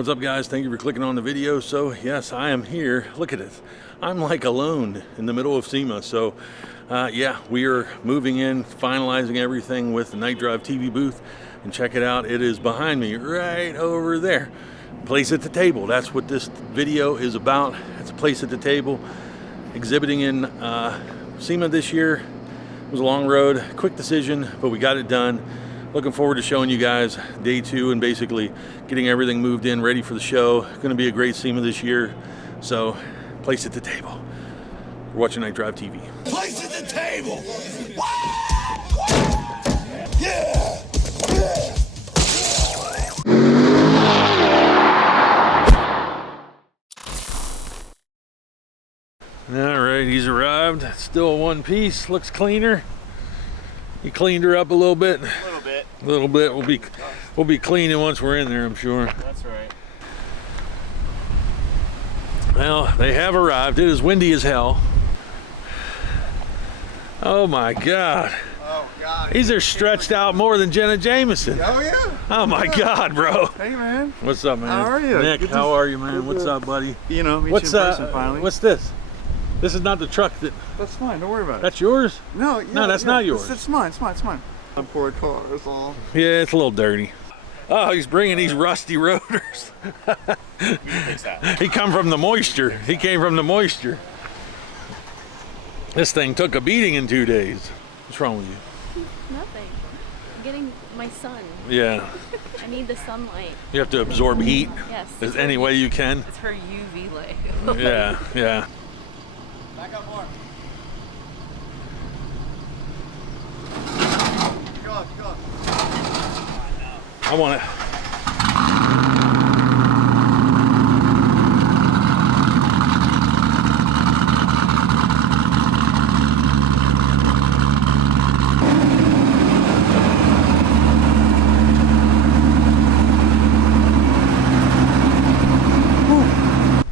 What's up, guys? Thank you for clicking on the video. So yes, I am here. Look at this. I'm like alone in the middle of SEMA. So yeah, we are moving in, finalizing everything with the KnightDriveTV booth. And check it out, it is behind me right over there. Place at the table. That's what this video is about. It's a place at the table. Exhibiting in SEMA this year. It was a long road, quick decision, but we got it done. Looking forward to showing you guys day 2 and basically getting everything moved in, ready for the show. Going to be a great SEMA this year. So, place at the table. You're watching KnightDriveTV. Place at the table. Yeah. All right, he's arrived. Still one piece. Looks cleaner. You cleaned her up a little bit. A little bit. We'll be cleaning once we're in there, I'm sure. That's right. Well, they have arrived. It is windy as hell. Oh my God. Oh God. These are stretched out more than Jenna Jameson. Oh yeah. Oh my God, bro. Hey man. What's up, man? How are you? Nick, Good how are you, man? What's up, buddy? You know, meet What's you in person finally. What's this? This is not the truck that. That's fine. Don't worry about it. That's yours? No. Yeah, No, that's not yours. It's mine. It's mine. It's mine. I'm poor car. That's all. Yeah, it's a little dirty. Oh, he's bringing these rusty rotors. He come from the moisture. He came from the moisture. This thing took a beating in 2 days. What's wrong with you? Nothing. I'm getting my sun. Yeah. I need the sunlight. You have to absorb heat. Yes. As any way you can. It's her UV light. Yeah, yeah. Back up more. Go. I want to.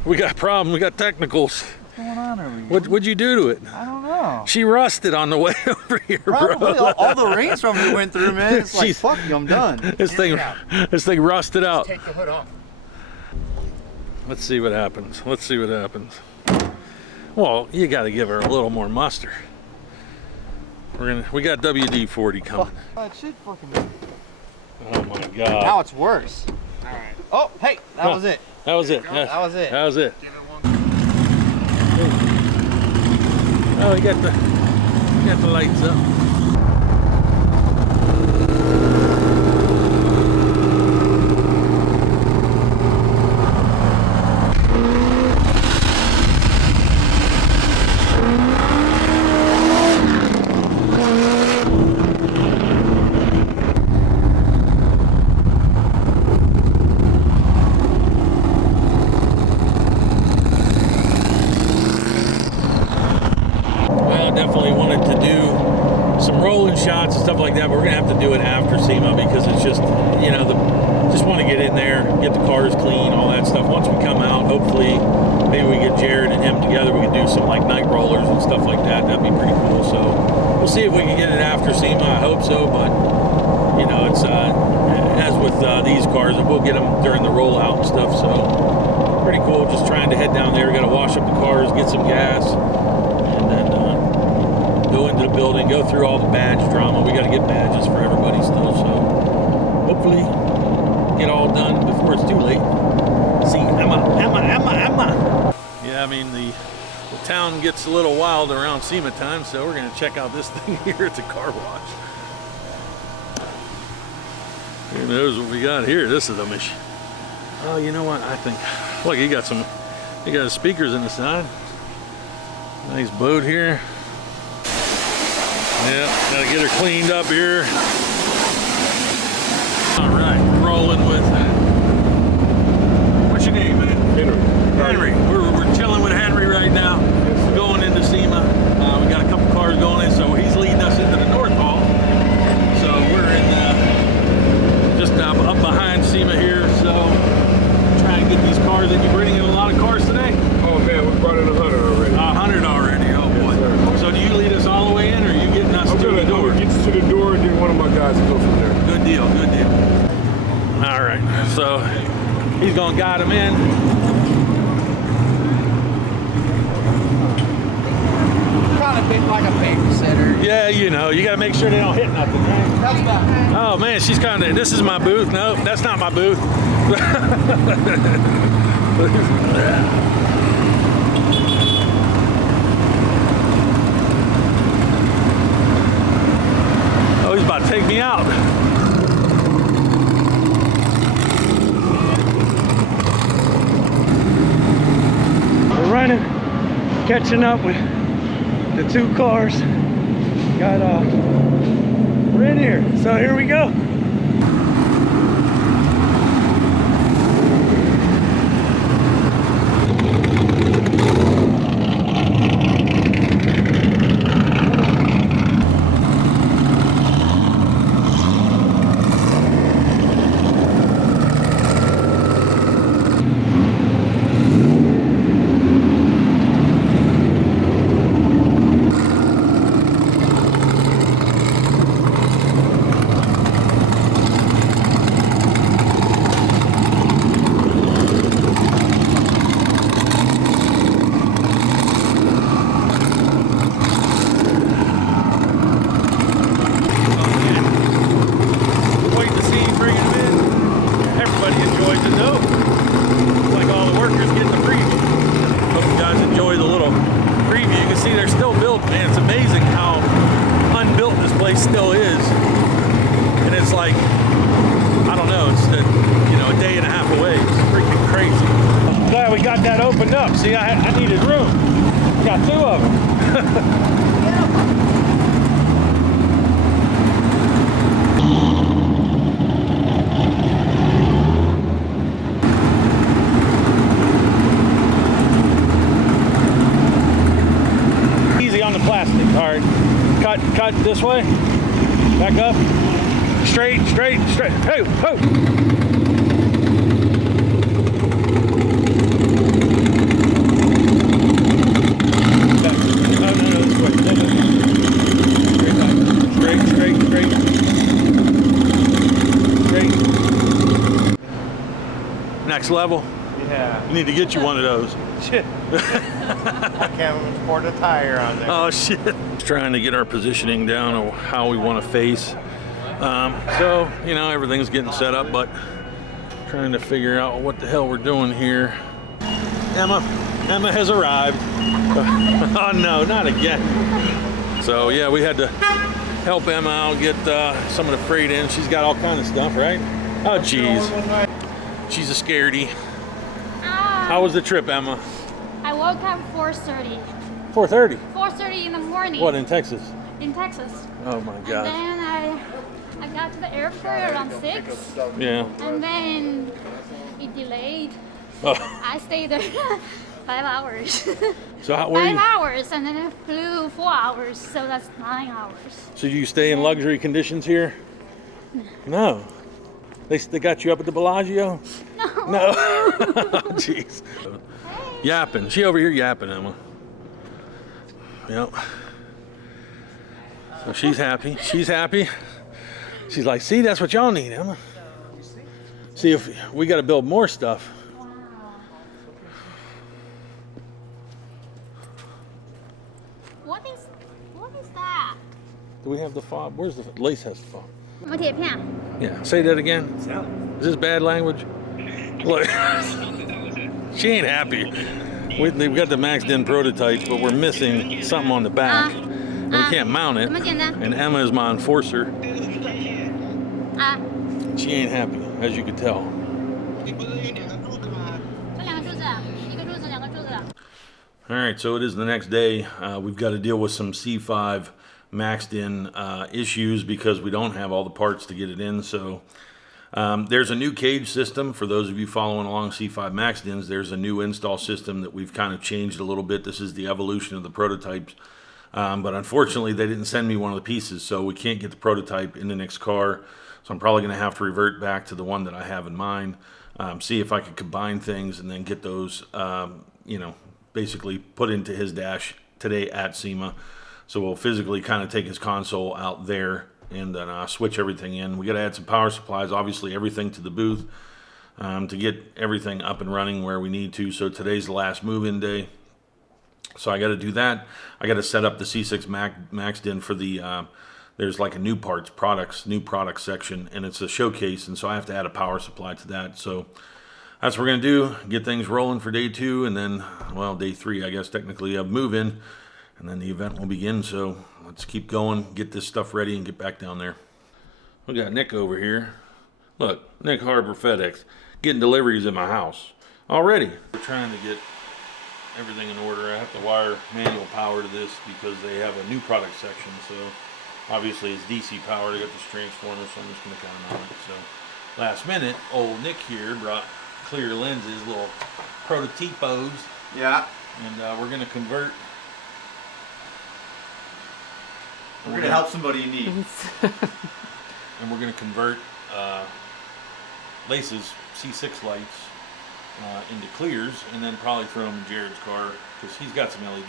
We got a problem. We got technicals. What's going on over here? What'd you do to it? I don't know. She rusted on the way over here, Probably bro. all the rainstorm we went through, man. It's like, She's- fuck you, I'm done. This thing rusted out. Take the hood off. Let's see what happens. Let's see what happens. Well, you got to give her a little more muster. We got WD-40 coming. It should fucking. Oh my God. Now it's worse. All right. Oh, hey, that was it. That was it. That was it. That was it. Give it one. Oh, you got the lights up. Definitely wanted to do some rolling shots and stuff like that, but we're gonna have to do it after SEMA because it's just, you know, just want to get in there, get the cars clean, all that stuff. Once we come out, hopefully, maybe we get Jared and him together. We can do some like night rollers and stuff like that. That'd be pretty cool. So we'll see if we can get it after SEMA. I hope so, but you know, it's as with these cars, we'll get them during the rollout and stuff. So pretty cool. Just trying to head down there. Got to wash up the cars, get some gas, and then. Go into the building, go through all the badge drama. We got to get badges for everybody still, so hopefully get all done before it's too late. See, Emma. Yeah, I mean, the town gets a little wild around SEMA time, so we're going to check out this thing here at the car wash. Who knows what we got here? This is a mission. Oh, you know what? I think, look, you got speakers in the side. Nice boat here. Yeah, gotta get her cleaned up here. All right, rolling with what's your name, man? Henry. We're chilling with Henry right now. We're going into SEMA. We got a couple cars going in, so he's leading us into the North Hall. So we're in just up behind SEMA here. So trying to get these cars. Did you bring in a lot of cars today? Oh man, we brought in 100 already. 100 already. Oh boy. Yes, so do you lead us all the way in, or are you getting us to the door? Get you to the door, and then one of my guys will go from there. Good deal, good deal. All right, so He's gonna guide them in. Kind of bit like a babysitter. Yeah, you know, you gotta make sure they don't hit nothing, right? That's about. Oh man, she's kind of, this is my booth. No, that's not my booth. Oh, he's about to take me out. We're running, catching up with the two cars. We're in here, so here we go. Still is, and it's like, I don't know, it's a day and a half away. It's freaking crazy. I'm glad we got that opened up. See, I needed room. Got two of them. Easy on the plastic. All right. Cut this way. Back up. Straight. Hey, ho! No, this way. Straight. Next level. Yeah. We need to get you one of those. Shit. I can't even afford a tire on there. Oh shit. Just trying to get our positioning down of how we want to face. So, everything's getting set up, but trying to figure out what the hell we're doing here. Emma has arrived. Oh no, not again. So yeah, we had to help Emma out, get some of the freight in. She's got all kind of stuff, right? Oh geez. She's a scaredy. How was the trip, Emma? I woke up 4:30. 4:30? 4:30 in the morning. What, in Texas? In Texas. Oh my God. And then I got to the airport around 6. Yeah. And then it delayed. Oh. I stayed there 5 hours. So how were 5 you? hours, and then I flew 4 hours, so that's 9 hours. So do you stay in luxury conditions here? No. They got you up at the Bellagio? No. Oh, jeez. Yapping. She over here yapping, Emma. Yep. So she's happy. She's happy. She's like, see, that's what y'all need, Emma. See, if we got to build more stuff. What is that? Do we have the fob? Where's the Lace has the fob? 什么铁片? Yeah, say that again. Is this bad language? Look, she ain't happy. We've got the MaxDin prototypes, but we're missing something on the back. And we can't mount it. 怎么简单? And Emma is my enforcer. She ain't happy, as you can tell. 这两个柱子，一个柱子，两个柱子。 All right, so it is the next day. We've got to deal with some C5 MaxDin issues because we don't have all the parts to get it in. So there's a new cage system. For those of you following along C5 MaxDins, there's a new install system that we've kind of changed a little bit. This is the evolution of the prototypes. But unfortunately, they didn't send me one of the pieces, so we can't get the prototype in the next car. So I'm probably going to have to revert back to the one that I have in mind, see if I could combine things and then get those, basically put into his dash today at SEMA. So we'll physically kind of take his console out there and then switch everything in. We got to add some power supplies, obviously everything to the booth. to get everything up and running where we need to. So today's the last move-in day. So I got to do that. I got to set up the C6 MaxDin for the, there's like a new products section, and it's a showcase, and so I have to add a power supply to that. So that's what we're going to do, get things rolling for day 2, and then, well, day 3, I guess, technically, of move-in, and then the event will begin. So let's keep going, get this stuff ready, and get back down there. We got Nick over here. Look, Nick Harper FedEx, getting deliveries in my house already. We're trying to get everything in order. I have to wire manual power to this because they have a new product section. So obviously it's DC power. They got this transformer, so I'm just going to kind of mount it. So last minute, old Nick here brought clear lenses, little prototypos. Yeah. And we're going to convert. We're going to help somebody in need. And we're going to convert Lace's C6 lights into clears, and then probably throw them in Jared's car because he's got some LEDs.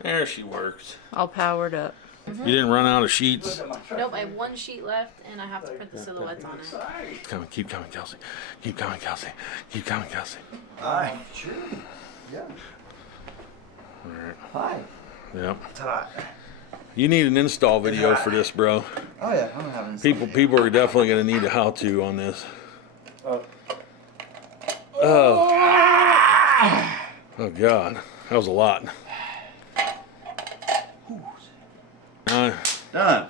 There she works. All powered up. You didn't run out of sheets? Nope, I have 1 sheet left, and I have to print the silhouettes on it. Keep coming, Kelsey. Keep coming, Kelsey. Keep coming, Kelsey. Hi. Sure. Yeah. All right. Hi. Yep. It's hot. You need an install video for this, bro. Oh yeah, I'm having People are definitely going to need a how-to on this. Oh. Oh God, that was a lot. Done.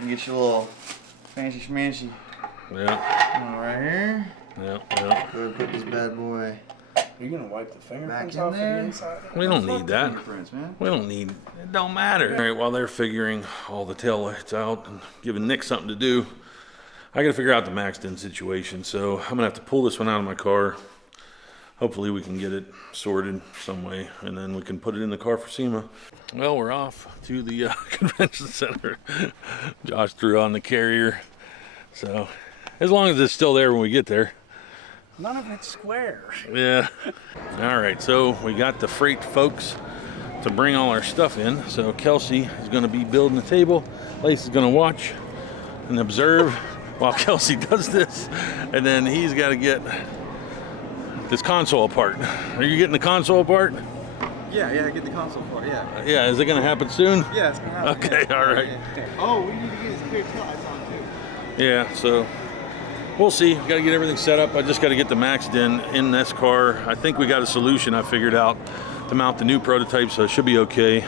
You get your little fancy schmancy. Yeah. One right here. Yeah. Yeah. Go ahead and put this bad boy You're gonna wipe the fingerprints back in off there. the inside? We don't need that. Fingerprints, man. We don't need. It don't matter. All right. While they're figuring all the tail lights out and giving Nick something to do, I got to figure out the MaxDin situation. So I'm gonna have to pull this one out of my car. Hopefully we can get it sorted some way, and then we can put it in the car for SEMA. Well, we're off to the convention center. Josh threw on the carrier. So as long as it's still there when we get there. None of it's square. Yeah. All right, so we got the freight folks to bring all our stuff in. So Kelsey is going to be building the table. Lace is going to watch and observe while Kelsey does this. And then he's got to get this console apart. Are you getting the console apart? Yeah, get the console part, yeah. Yeah, is it going to happen soon? Yeah, it's gonna happen. Okay, yeah. all right. Yeah. Oh, we need to get his clear tail lights on too. Yeah, so we'll see. Got to get everything set up. I just got to get the MaxDin in this car. I think we got a solution I figured out to mount the new prototype, so it should be okay.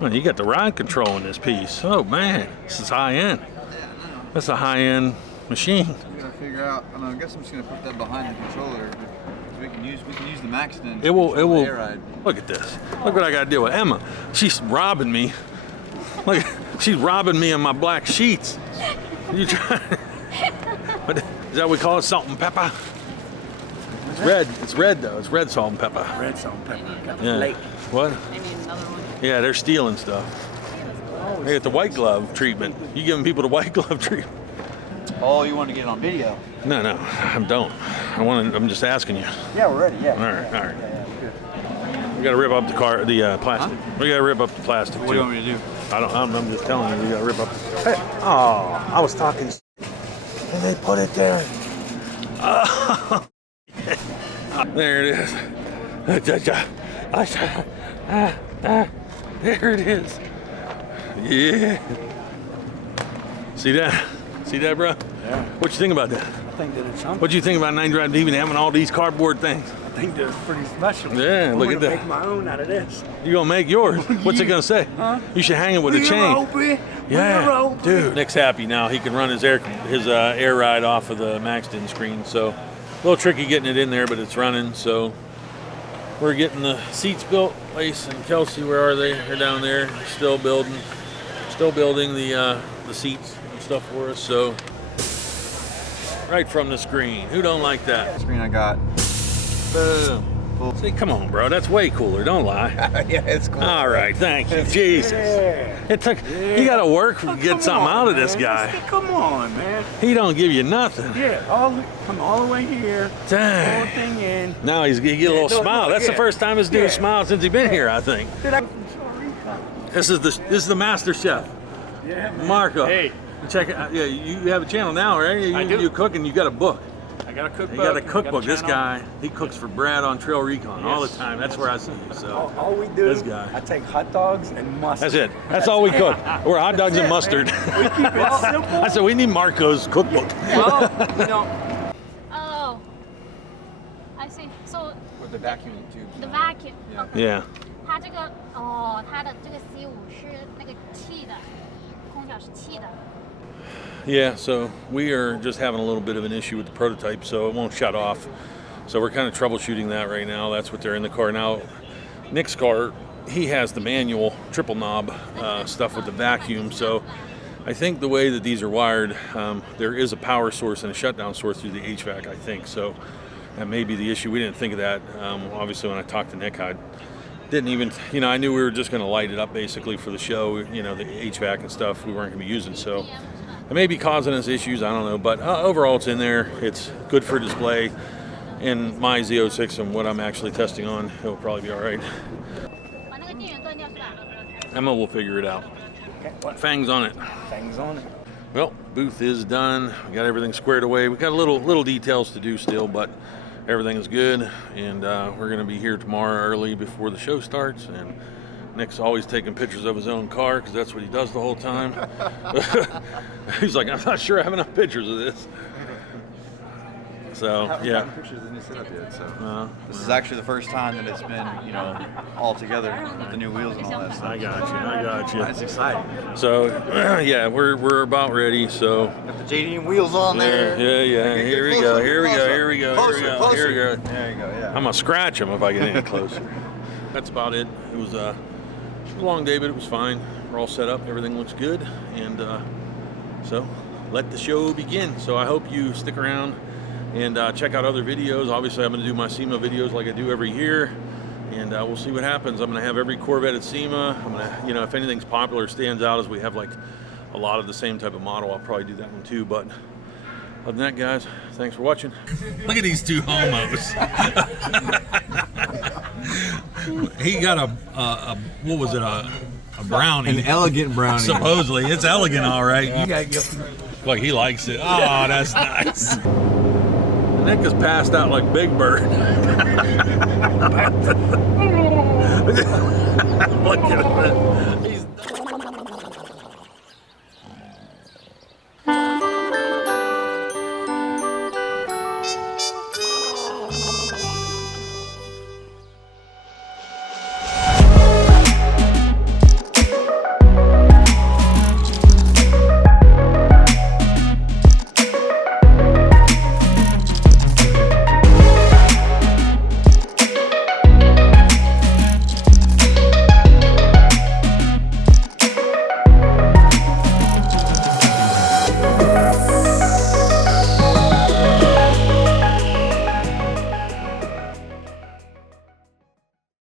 Well, you got the ride control in this piece. Oh man, this is high end. That's a high end machine. I'm gonna figure out. I guess I'm just gonna put that behind the controller. So we can use the MaxDin. It will. Air ride. Look at this. Look what I got to deal with. Emma, she's robbing me. Look, she's robbing me of my black sheets. You trying? What is that? We call it salt and pepper. It's red. It's red though. It's red salt and pepper. Red salt and pepper. Got the Yeah. flake. What? I need another one. Yeah, they're stealing stuff. They get the white glove treatment. You giving people the white glove treatment? Oh, you want to get it on video? No, I don't. I'm just asking you. Yeah, we're ready. Yeah. All right. Yeah, good. We got to rip up the plastic. We got to rip up the plastic What do you want too. me to do? I'm just telling you, we got to rip up. Hey, oh, I was talking. And they put it there. There it is. There it is. Yeah. See that? See that, bro? Yeah. What you think about that? I think that it's something. What you think about KnightDriveTV having all these cardboard things? I think that's pretty special. Yeah, I'm look gonna at that. Make my own out of this. You gonna make yours? What's it gonna say? Huh? You should hang it with a chain. Yeah, dude. Nick's happy now. He can run his air ride off of the MaxDin screen. So a little tricky getting it in there, but it's running. So we're getting the seats built. Lace and Kelsey, where are they? They're down there, still building the seats and stuff for us. So right from the screen. Who don't like that? Screen I got. Boom. See, come on, bro. That's way cooler. Don't lie. Yeah, it's cool. All right, thank you, Jesus. It took. You got to work to get something out of this guy. Come on, man. He don't give you nothing. Yeah, come all the way here. Dang. Whole thing in. Now he get a little smile. That's the first time this dude smiled since he's been here, I think. Did I? This is the master chef. Yeah, man. Marco. Hey. Check it out. Yeah, you have a channel now, right? I do. You cook and you got a book. I got a cookbook. You got a cookbook. This channel. guy, he cooks for Brad on Trail Recon all the Yes. time. That's where I see you. So All we do, this guy. I take hot dogs and mustard. That's it. That's all we cook. We're hot dogs and mustard. We keep it simple. I said we need Marco's cookbook. Well, you know, Oh, I see. So With the vacuum tube. the vacuum. Yeah. Okay. Yeah. 它这个哦，它的这个 C5是那个气的，空调是气的。 Yeah, so we are just having a little bit of an issue with the prototype, so it won't shut off. So we're kind of troubleshooting that right now. That's what they're in the car now. Nick's car, he has the manual triple knob stuff with the vacuum. So I think the way that these are wired, there is a power source and a shutdown source through the HVAC, I think. So that may be the issue. We didn't think of that. Obviously, when I talked to Nick, I didn't even, I knew we were just going to light it up basically for the show, the HVAC and stuff we weren't going to be using. So it may be causing us issues, I don't know, but overall it's in there. It's good for display. In my Z06 and what I'm actually testing on, it'll probably be all right. 把那个电源断掉是吧？ Emma will figure it out. Fangs on it. things on it. Well, booth is done. We got everything squared away. We got little details to do still, but everything is good. And we're going to be here tomorrow early before the show starts. And Nick's always taking pictures of his own car because that's what he does the whole time. He's like, I'm not sure I have enough pictures of this. So, haven't yeah. gotten pictures of the new setup yet, so this is actually the first time that it's been, all together with the new wheels and all that stuff. I got you. It's exciting. So, yeah, we're about ready. So, Got the JD wheels on there. yeah. Okay, Here we get go. closer, Here we go. closer. Here we go. Closer, Here we go. closer. Here we go. There you go. Yeah. I'm gonna scratch them if I get any closer. That's about it. It was a long day, but it was fine. We're all set up. Everything looks good, and so let the show begin. So I hope you stick around and check out other videos. Obviously, I'm going to do my SEMA videos like I do every year, and we'll see what happens. I'm going to have every Corvette at SEMA. I'm going to, if anything's popular, stands out as we have like a lot of the same type of model, I'll probably do that one too. But other than that, guys, thanks for watching. Look at these two homos. He got a what was it, a brownie? An elegant brownie. Supposedly, it's elegant, all right. Like he likes it. Oh, that's nice. Nick is passed out like Big Bird.